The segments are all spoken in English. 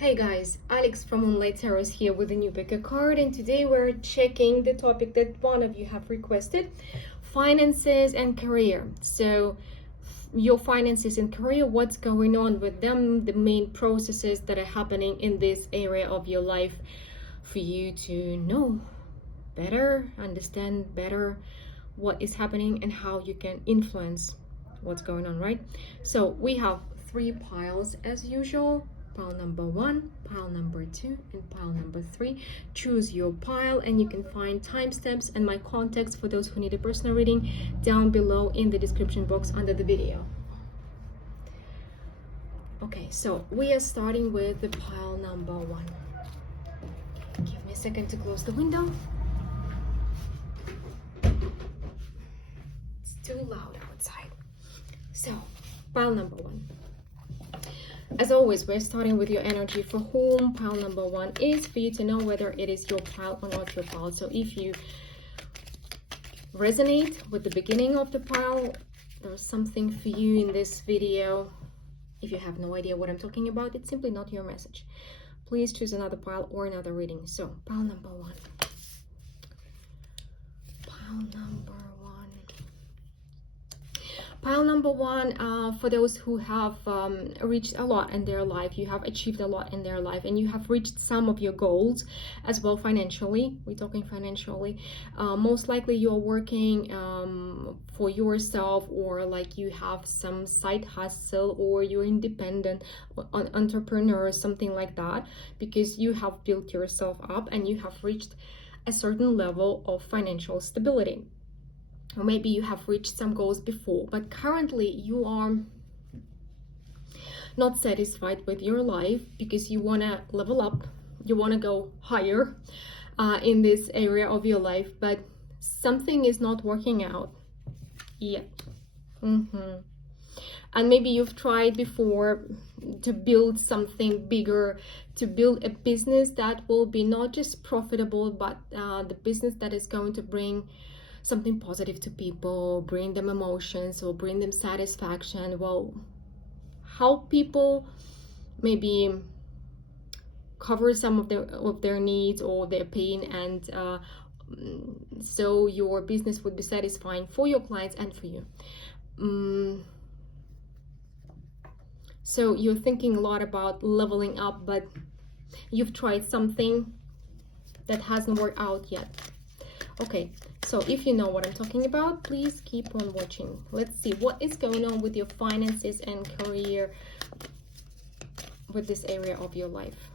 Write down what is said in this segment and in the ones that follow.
Hey guys, Alex from Untitled Chapter here with a new pick a card, and today we're checking the topic that one of you have requested, finances and career. So your finances and career, what's going on with them, the main processes that are happening in this area of your life for you to know better, understand better what is happening and how you can influence what's going on, right? So we have three piles as usual. Pile number 1, pile number 2, and pile number 3. Choose your pile, and you can find timestamps and my contacts for those who need a personal reading down below in the description box under the video. Okay, so we are starting with the pile number 1. Give me a second to close the window. It's too loud outside. So, pile number 1. As always, we're starting with your energy for whom pile number 1 is, for you to know whether it is your pile or not your pile. So if you resonate with the beginning of the pile, there's something for you in this video. If you have no idea what I'm talking about, it's simply not your message. Please choose another pile or another reading. So pile number 1. Pile number 1. Pile number 1, for those who have reached a lot in their life, you have achieved a lot in their life, and you have reached some of your goals as well financially. We're talking financially. Most likely you're working for yourself, or like you have some side hustle, or you're independent entrepreneur, something like that, because you have built yourself up and you have reached a certain level of financial stability. Or maybe you have reached some goals before, but currently you are not satisfied with your life because you want to level up, you want to go higher in this area of your life, but something is not working out yet. And maybe you've tried before to build something bigger, to build a business that will be not just profitable, but the business that is going to bring something positive to people, bring them emotions or bring them satisfaction, well, help people maybe cover some of their needs or their pain, and so your business would be satisfying for your clients and for you. So you're thinking a lot about leveling up, but you've tried something that hasn't worked out yet. Okay, so if you know what I'm talking about, please keep on watching. Let's see what is going on with your finances and career with this area of your life.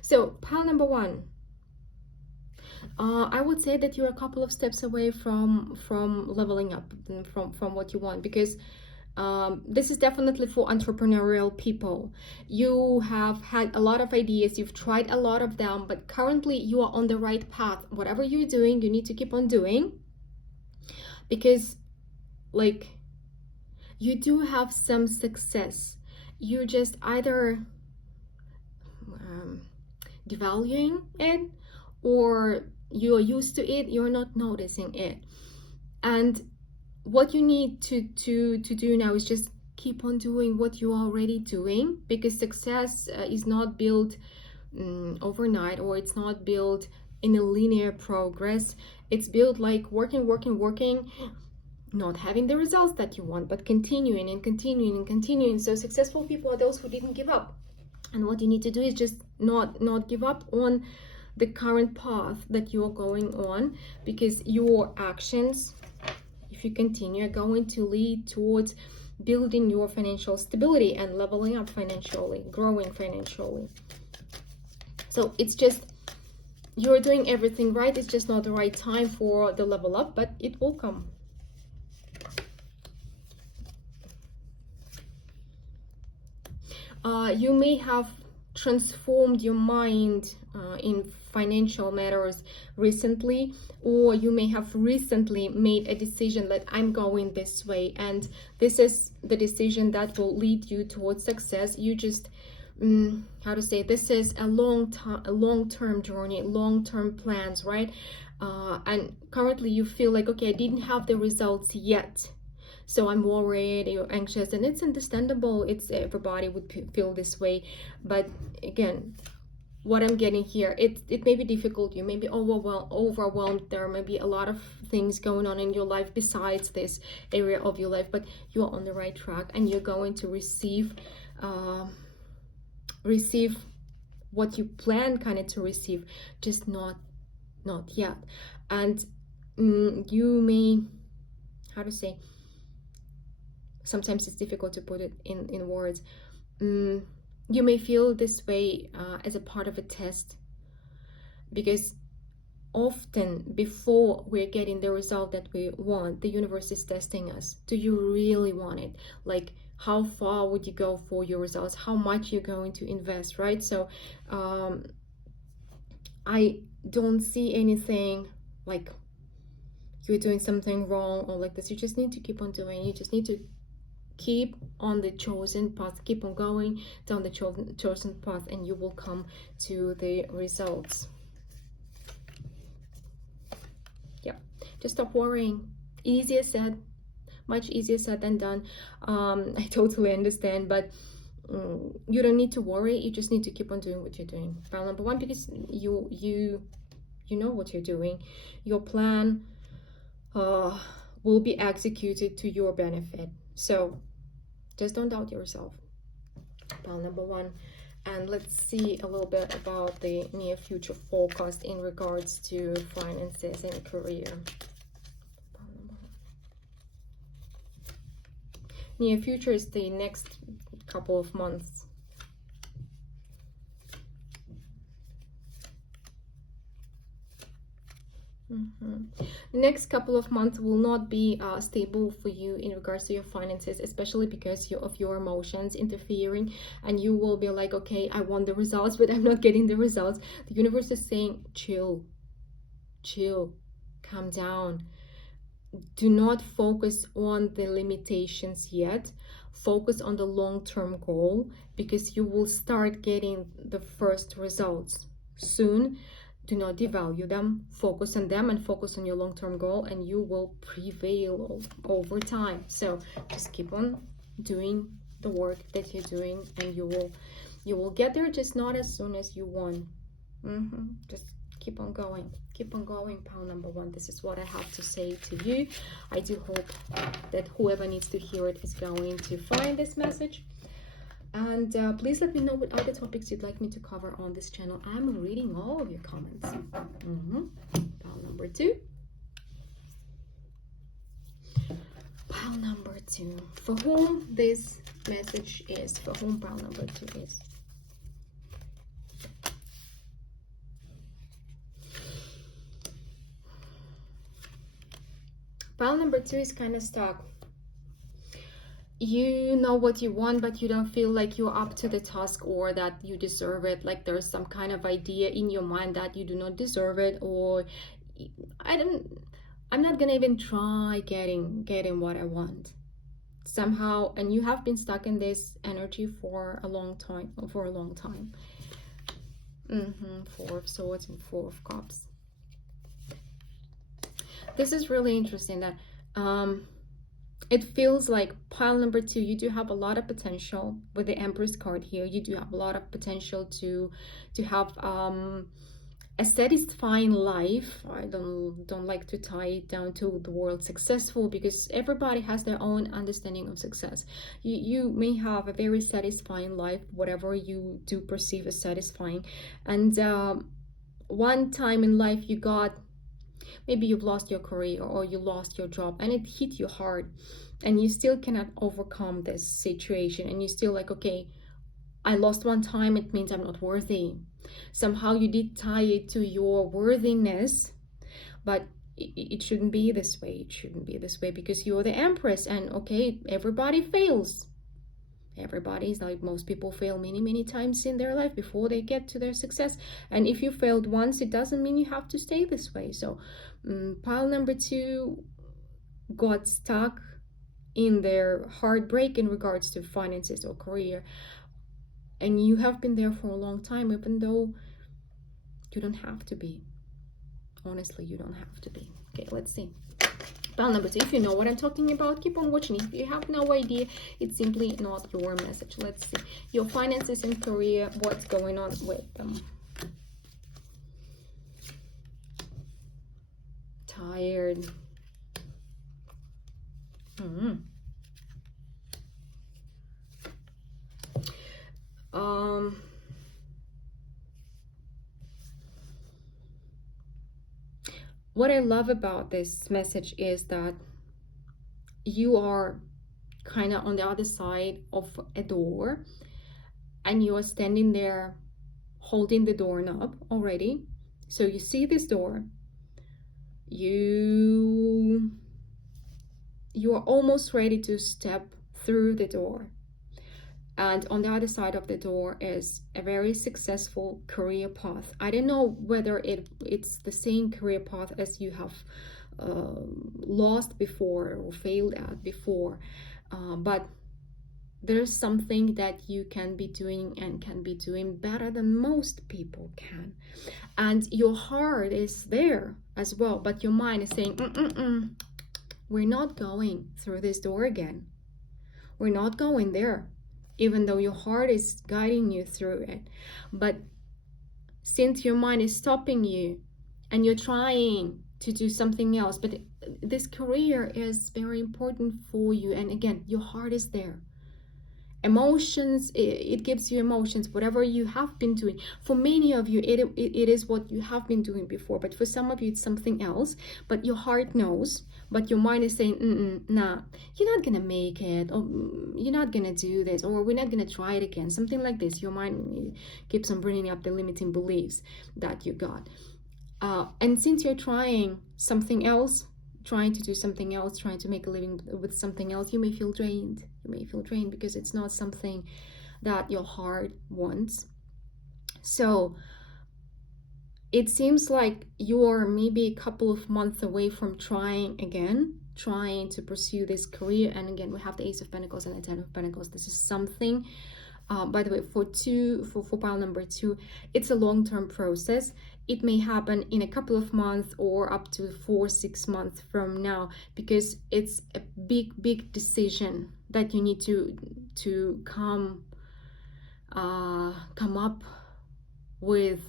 So pile number 1. I would say that you're a couple of steps away from leveling up, from what you want, because this is definitely for entrepreneurial people. You have had a lot of ideas, you've tried a lot of them, but currently you are on the right path. Whatever you're doing, you need to keep on doing, because like you do have some success. You're just either devaluing it, or you're used to it, you're not noticing it. And what you need to do now is just keep on doing what you're already doing, because success is not built overnight, or it's not built in a linear progress. It's built like working, not having the results that you want, but continuing and continuing and continuing. So successful people are those who didn't give up. And what you need to do is just not give up on the current path that you're going on, because your actions, if you continue, are going to lead towards building your financial stability and leveling up financially, growing financially. So it's just, you're doing everything right. It's just not the right time for the level up, but it will come. You may have transformed your mind in financial matters recently, or you may have recently made a decision that I'm going this way, and this is the decision that will lead you towards success. You just how to say, this is a long-term journey, long-term plans, right? And currently you feel like, okay, I didn't have the results yet, so I'm worried, you're anxious, and it's understandable. It's everybody would feel this way. But again, what I'm getting here, it may be difficult, you may be overwhelmed, there may be a lot of things going on in your life besides this area of your life, but you're on the right track, and you're going to receive what you plan kind of to receive, just not yet. And you may, how to say, sometimes it's difficult to put it in words. You may feel this way as a part of a test, because often before we're getting the result that we want, the universe is testing us. Do you really want it? Like, how far would you go for your results? How much you're going to invest, right? So I don't see anything like you're doing something wrong or like this. You just need to keep on doing. You just need to keep on the chosen path, keep on going down the chosen path, and you will come to the results. Yeah, just stop worrying. Easier said, much easier said than done. I totally understand, but you don't need to worry. You just need to keep on doing what you're doing. Pile number one, because you know what you're doing. Your plan will be executed to your benefit. So just don't doubt yourself. Pile number one. And let's see a little bit about the near future forecast in regards to finances and career. Near future is the next couple of months. Next couple of months will not be stable for you in regards to your finances, especially because of your emotions interfering, and you will be like, okay, I want the results, but I'm not getting the results. The universe is saying, chill, calm down. Do not focus on the limitations yet. Focus on the long-term goal, because you will start getting the first results soon. Do not devalue them. Focus on them and focus on your long-term goal, and you will prevail over time. So just keep on doing the work that you're doing, and you will get there, just not as soon as you want. Just keep on going, pile number one. This is what I have to say to you. I do hope that whoever needs to hear it is going to find this message. And please let me know what other topics you'd like me to cover on this channel. I'm reading all of your comments. Pile number two. Pile number two. For whom this message is, for whom pile number two is. Pile number two is kind of stuck. You know what you want, but you don't feel like you're up to the task, or that you deserve it. Like there's some kind of idea in your mind that you do not deserve it, or I'm not gonna even try getting what I want somehow. And you have been stuck in this energy for a long time. Four of Swords and Four of Cups. This is really interesting that it feels like pile number two, you do have a lot of potential with the Empress card here. You do have a lot of potential to have a satisfying life. I don't like to tie it down to the word successful, because everybody has their own understanding of success. You may have a very satisfying life, whatever you do perceive as satisfying. And one time in life you got, maybe you've lost your career or you lost your job, and it hit you hard, and you still cannot overcome this situation, and you still like, okay, I lost one time, it means I'm not worthy. Somehow you did tie it to your worthiness, but it shouldn't be this way. It shouldn't be this way, because you're the Empress, and okay, everybody fails. Everybody's like, most people fail many times in their life before they get to their success. And if you failed once, it doesn't mean you have to stay this way. So pile number 2 got stuck in their heartbreak in regards to finances or career, and you have been there for a long time, even though you don't have to be. Honestly, you don't have to be. Okay, let's see. Pile number 2, if you know what I'm talking about, keep on watching. If you have no idea, it's simply not your message. Let's see. Your finances and career, what's going on with them? Tired. What I love about this message is that you are kind of on the other side of a door, and you are standing there holding the doorknob already. So you see this door, you are almost ready to step through the door, and on the other side of the door is a very successful career path. I don't know whether it's the same career path as you have lost before or failed at before, but there's something that you can be doing and can be doing better than most people can. And your heart is there as well, but your mind is saying, we're not going through this door again. We're not going there, even though your heart is guiding you through it. But since your mind is stopping you and you're trying to do something else, but this career is very important for you, and again, your heart is there. Emotions, it gives you emotions, whatever you have been doing. For many of you, it is what you have been doing before, but for some of you, it's something else. But your heart knows, but your mind is saying, nah, you're not gonna make it, or you're not gonna do this, or we're not gonna try it again, something like this. Your mind keeps on bringing up the limiting beliefs that you got. And since you're trying something else, trying to do something else, trying to make a living with something else, you may feel drained. You may feel drained because it's not something that your heart wants. So it seems like you're maybe a couple of months away from trying again, trying to pursue this career. And again, we have the Ace of Pentacles and the Ten of Pentacles. This is something, by the way, for pile number 2, it's a long-term process. It may happen in a couple of months or up to 4-6 months from now, because it's a big decision that you need to come up with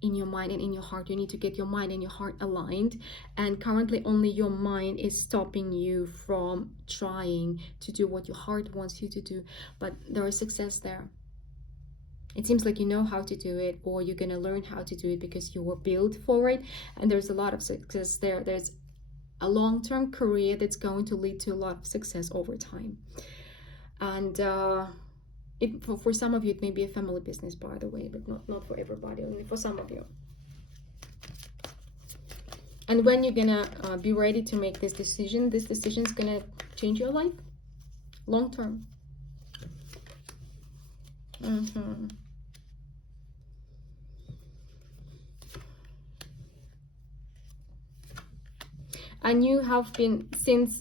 in your mind and in your heart. You need to get your mind and your heart aligned, and currently only your mind is stopping you from trying to do what your heart wants you to do. But there is success there. It seems like you know how to do it, or you're going to learn how to do it because you were built for it, and there's a lot of success there. There's a long-term career that's going to lead to a lot of success over time. And for some of you, it may be a family business, by the way, but not for everybody, only for some of you. And when you're gonna be ready to make this decision is gonna change your life long term. And you have been, since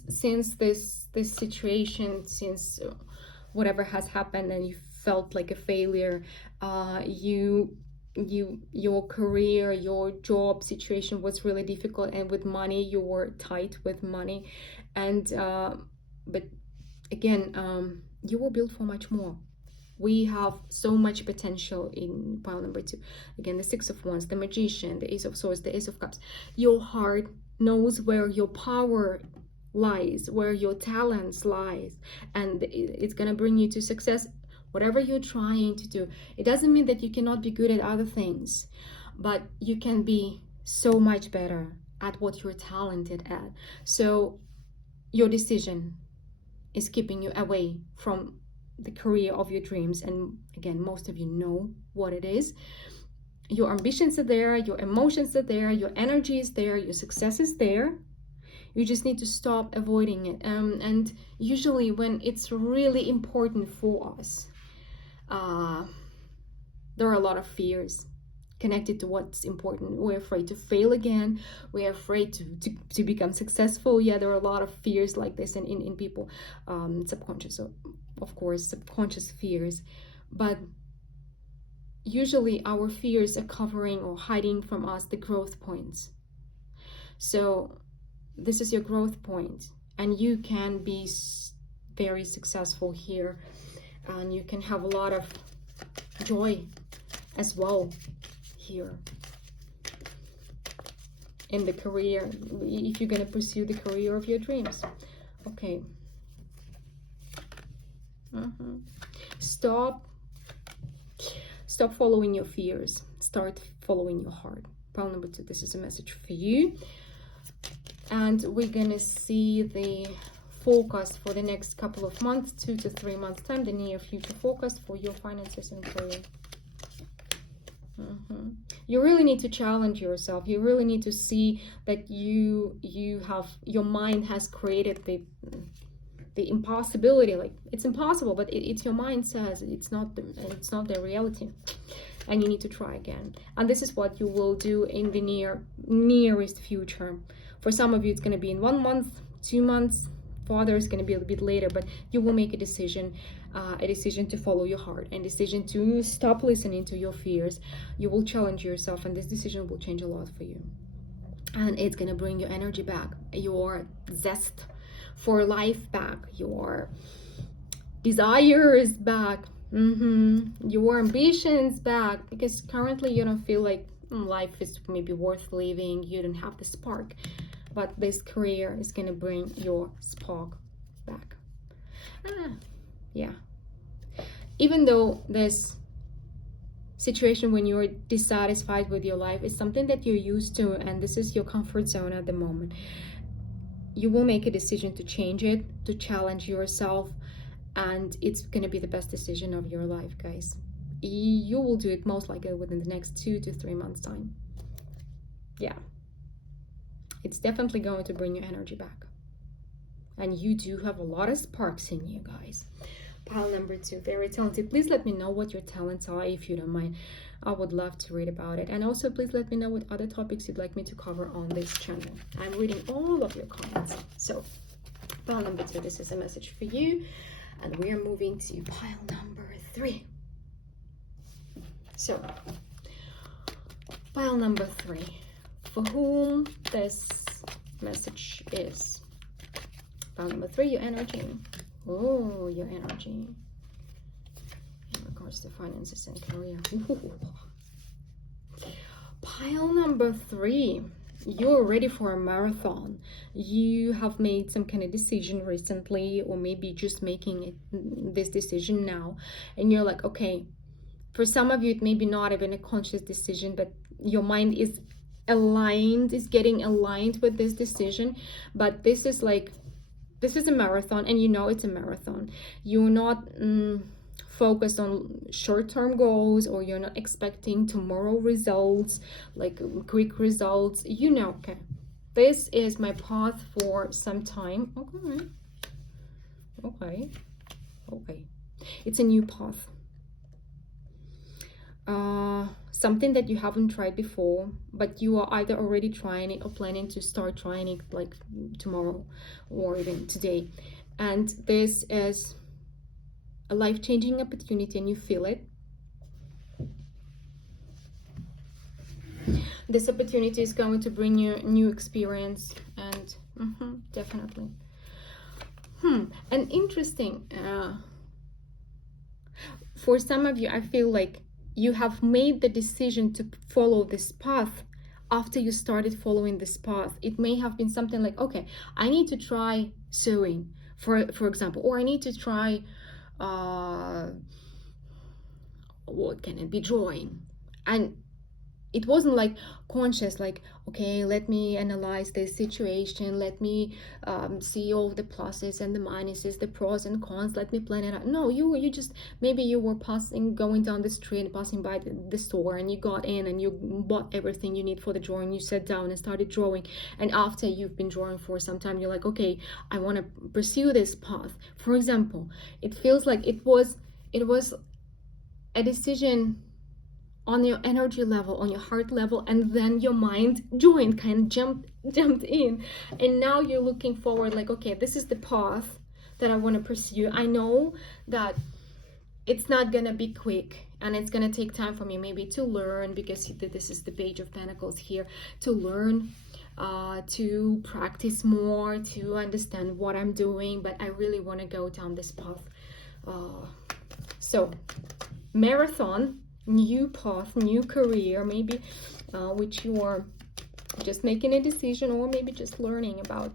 this situation, since whatever has happened, and you felt like a failure, your career, your job situation was really difficult, and with money you were tight with money, and but again, you were built for much more. We have so much potential in pile number 2. Again, the Six of Wands, the Magician, the Ace of Swords, the Ace of Cups. Your heart knows where your power lies, where your talents lies, and it's gonna bring you to success. Whatever you're trying to do, it doesn't mean that you cannot be good at other things, but you can be so much better at what you're talented at. So your decision is keeping you away from the career of your dreams, and again, most of you know what it is. Your ambitions are there, your emotions are there, your energy is there, your success is there. You just need to stop avoiding it. And usually when it's really important for us, there are a lot of fears connected to what's important. We're afraid to fail again. We're afraid to become successful. Yeah, there are a lot of fears like this in people, subconscious, of course, subconscious fears. But usually our fears are covering or hiding from us the growth points. So this is your growth point, and you can be very successful here, and you can have a lot of joy as well here in the career, if you're going to pursue the career of your dreams. Okay. Stop following your fears. Start following your heart. Pile number 2, this is a message for you. And we're going to see the forecast for the next couple of months, 2 to 3 months time, the near future forecast for your finances and career. You really need to challenge yourself. You really need to see that you have, your mind has created the impossibility. Like, it's impossible, but it's your mind says it's not the reality, and you need to try again. And this is what you will do in the nearest future. For some of you, it's going to be in 1 month, 2 months. For others, it's going to be a bit later, but you will make a decision to follow your heart, and decision to stop listening to your fears. You will challenge yourself, and this decision will change a lot for you. And it's going to bring your energy back, your zest for life back, your desires back, your ambitions back, because currently you don't feel like life is maybe worth living. You don't have the spark. But this career is going to bring your spark back. Yeah. Even though this situation when you're dissatisfied with your life is something that you're used to, and this is your comfort zone at the moment, you will make a decision to change it, to challenge yourself, and it's going to be the best decision of your life, guys. You will do it most likely within the next 2 to 3 months time. Yeah. It's definitely going to bring your energy back. And you do have a lot of sparks in you, guys. Pile number 2, very talented. Please let me know what your talents are, if you don't mind. I would love to read about it. And also, please let me know what other topics you'd like me to cover on this channel. I'm reading all of your comments. So, pile number 2, this is a message for you. And we are moving to pile number 3. So, pile number 3. For whom this message is. Pile number 3, your energy. Oh, your energy in regards to finances and career. Ooh. Pile number 3, you're ready for a marathon. You have made some kind of decision recently, or maybe just making this decision now, and you're like, okay, for some of you it may be not even a conscious decision, but your mind is getting aligned with this decision. But this is a marathon, and you know it's a marathon. You're not focused on short-term goals, or you're not expecting tomorrow results, like quick results. You know, okay, this is my path for some time. Okay, it's a new path. Something that you haven't tried before, but you are either already trying it or planning to start trying it, like tomorrow or even today. And this is a life-changing opportunity, and you feel it. This opportunity is going to bring you a new experience, and definitely. And interesting, for some of you, I feel like you have made the decision to follow this path after you started following this path. It may have been something like, okay, I need to try sewing, for example, or I need to try, what can it be, drawing. And it wasn't like conscious, like, okay, let me analyze this situation, let me see all the pluses and the minuses, the pros and cons, let me plan it out. No, you just, maybe you were going down the street, passing by the store, and you got in and you bought everything you need for the drawing. You sat down and started drawing, and after you've been drawing for some time, you're like, okay, I want to pursue this path. For example, it feels like it was a decision on your energy level, on your heart level, and then your mind joined, kind of jumped in, and now you're looking forward, like, okay, this is the path that I want to pursue. I know that it's not gonna be quick, and it's gonna take time for me maybe to learn, because this is the Page of Pentacles here, to learn, to practice more, to understand what I'm doing, but I really want to go down this path. So marathon, new path, new career, maybe which you are just making a decision, or maybe just learning about,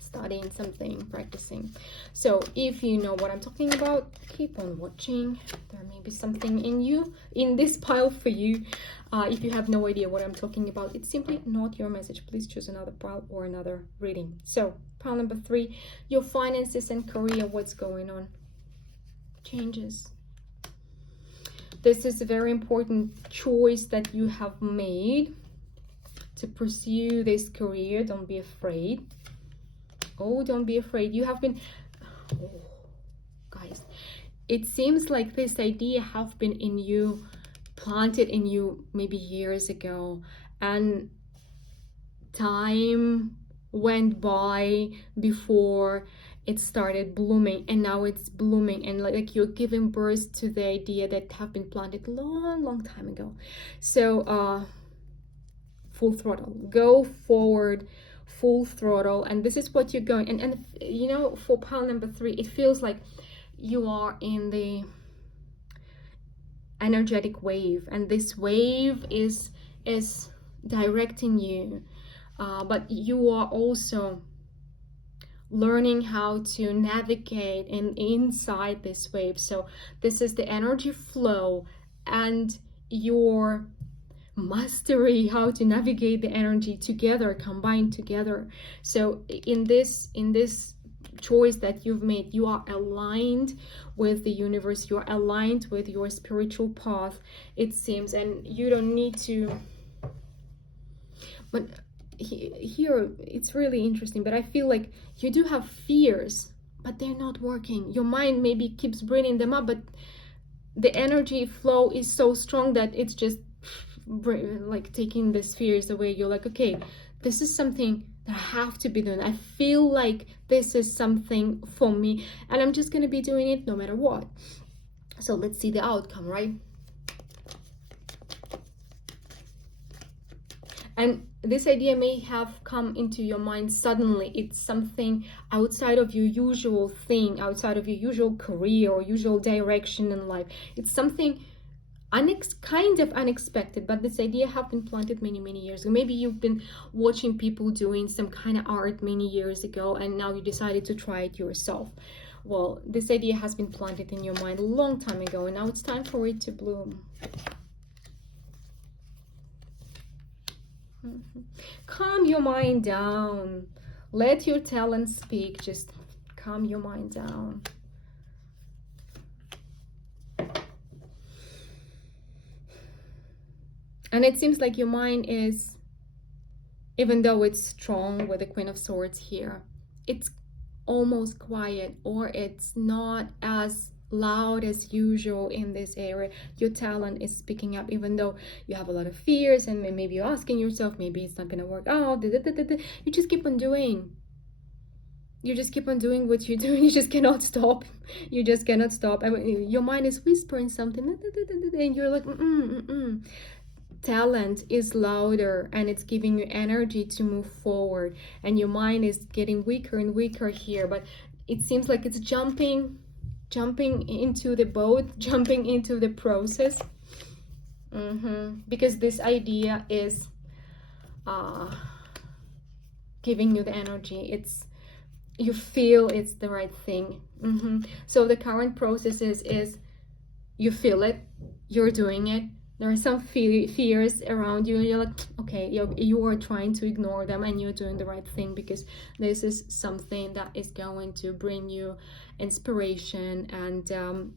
studying something, practicing. So if you know what I'm talking about, keep on watching. There may be something in this pile for you. If you have no idea what I'm talking about, it's simply not your message. Please choose another pile or another reading. So pile number 3, your finances and career. What's going on? Changes. This is a very important choice that you have made to pursue this career. Don't be afraid. Oh, don't be afraid. You have been, oh, guys, it seems like this idea have been in you, planted in you maybe years ago, and time went by before it started blooming, and now it's blooming, and like you're giving birth to the idea that have been planted long time ago. So full throttle, go forward, full throttle, and this is what you're going. And you know, for pile number 3, it feels like you are in the energetic wave, and this wave is directing you, but you are also learning how to navigate inside this wave. So this is the energy flow and your mastery, how to navigate the energy together, combined together. So in this choice that you've made, you are aligned with the universe, you are aligned with your spiritual path, it seems, and you don't need to. But here it's really interesting, but I feel like you do have fears, but they're not working. Your mind maybe keeps bringing them up, but the energy flow is so strong that it's just like taking the fears away. You're like, okay, this is something that I have to be doing. I feel like this is something for me, and I'm just gonna be doing it no matter what. So let's see the outcome, right? And this idea may have come into your mind suddenly. It's something outside of your usual thing, outside of your usual career or usual direction in life. It's something kind of unexpected, but this idea have been planted many years ago. Maybe you've been watching people doing some kind of art many years ago, and now you decided to try it yourself. Well, this idea has been planted in your mind a long time ago, and now it's time for it to bloom. Calm your mind down. Let your talent speak. Just calm your mind down. And it seems like your mind is, even though it's strong with the Queen of Swords here, it's almost quiet, or it's not as loud as usual in this area. Your talent is speaking up, even though you have a lot of fears, and maybe you're asking yourself, maybe it's not gonna work out. You just keep on doing. You just keep on doing what you're doing. You just cannot stop. You just cannot stop. I mean, your mind is whispering something, and you're like, Talent is louder, and it's giving you energy to move forward, and your mind is getting weaker and weaker here, but it seems like it's jumping into the boat, jumping into the process, because this idea is giving you the energy. You feel it's the right thing. So the current process is you feel it, you're doing it, there are some fears around you, and you're like, okay, you are trying to ignore them, and you're doing the right thing, because this is something that is going to bring you inspiration, and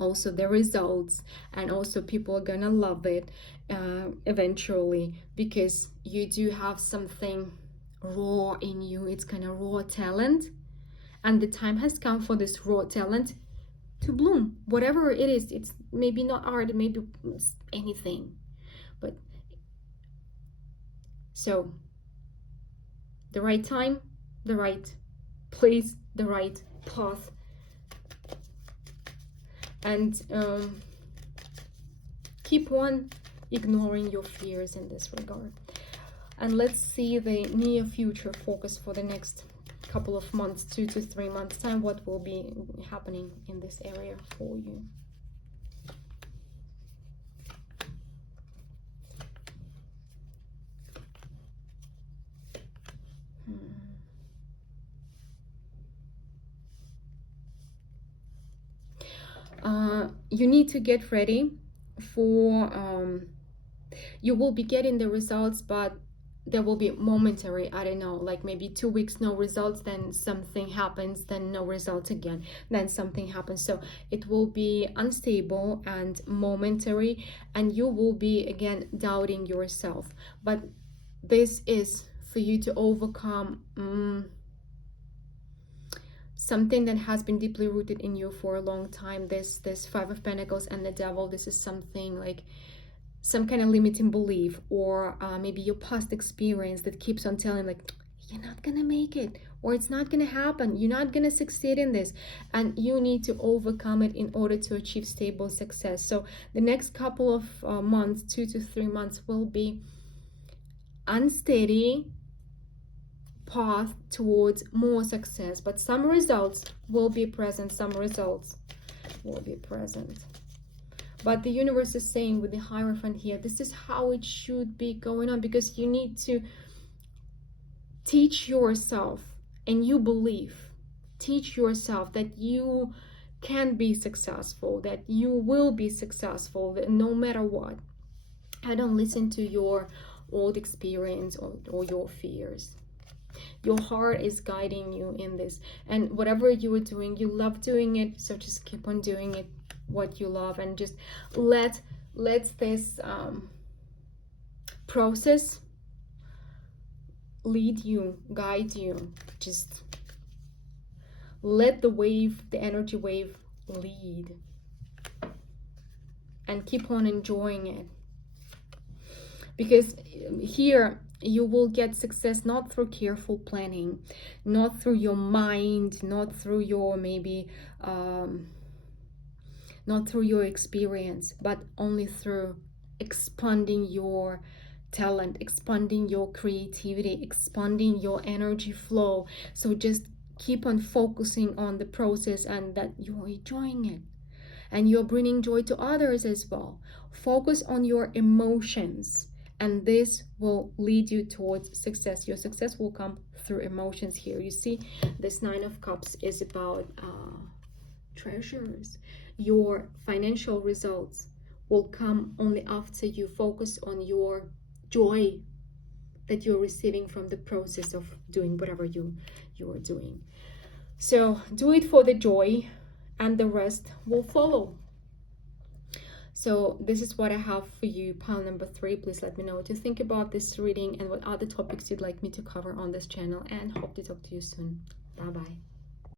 also the results, and also people are gonna love it eventually, because you do have something raw in you. It's kind of raw talent, and the time has come for this raw talent to bloom, whatever it is. It's maybe not art, maybe it's anything, but so the right time, the right place, the right path, and keep on ignoring your fears in this regard. And let's see the near future focus for the next couple of months, 2 to 3 months time, what will be happening in this area for you. You need to get ready for you will be getting the results, but there will be momentary, I don't know, like maybe 2 weeks no results, then something happens, then no results again, then something happens. So it will be unstable and momentary, and you will be again doubting yourself. But this is for you to overcome something that has been deeply rooted in you for a long time. This Five of Pentacles and the Devil, this is something like some kind of limiting belief, or maybe your past experience that keeps on telling, like, you're not gonna make it, or it's not gonna happen, you're not gonna succeed in this, and you need to overcome it in order to achieve stable success. So the next couple of months, 2 to 3 months, will be unsteady path towards more success, but some results will be present, some results will be present. But the universe is saying with the Hierophant here, this is how it should be going on, because you need to teach yourself, and you teach yourself that you can be successful, that you will be successful, that no matter what. I don't listen to your old experience or your fears. Your heart is guiding you in this, and whatever you are doing, you love doing it, so just keep on doing it, what you love, and just let this process lead you, guide you. Just let the wave, the energy wave, lead, and keep on enjoying it, because here you will get success not through careful planning, not through your mind, not through your maybe not through your experience, but only through expanding your talent, expanding your creativity, expanding your energy flow. So just keep on focusing on the process, and that you're enjoying it, and you're bringing joy to others as well. Focus on your emotions, and this will lead you towards success. Your success will come through emotions here. You see, this Nine of Cups is about treasures. Your financial results will come only after you focus on your joy that you're receiving from the process of doing whatever you are doing. So do it for the joy, and the rest will follow. So this is what I have for you, pile number 3. Please let me know what you think about this reading, and what other topics you'd like me to cover on this channel, and hope to talk to you soon. Bye bye.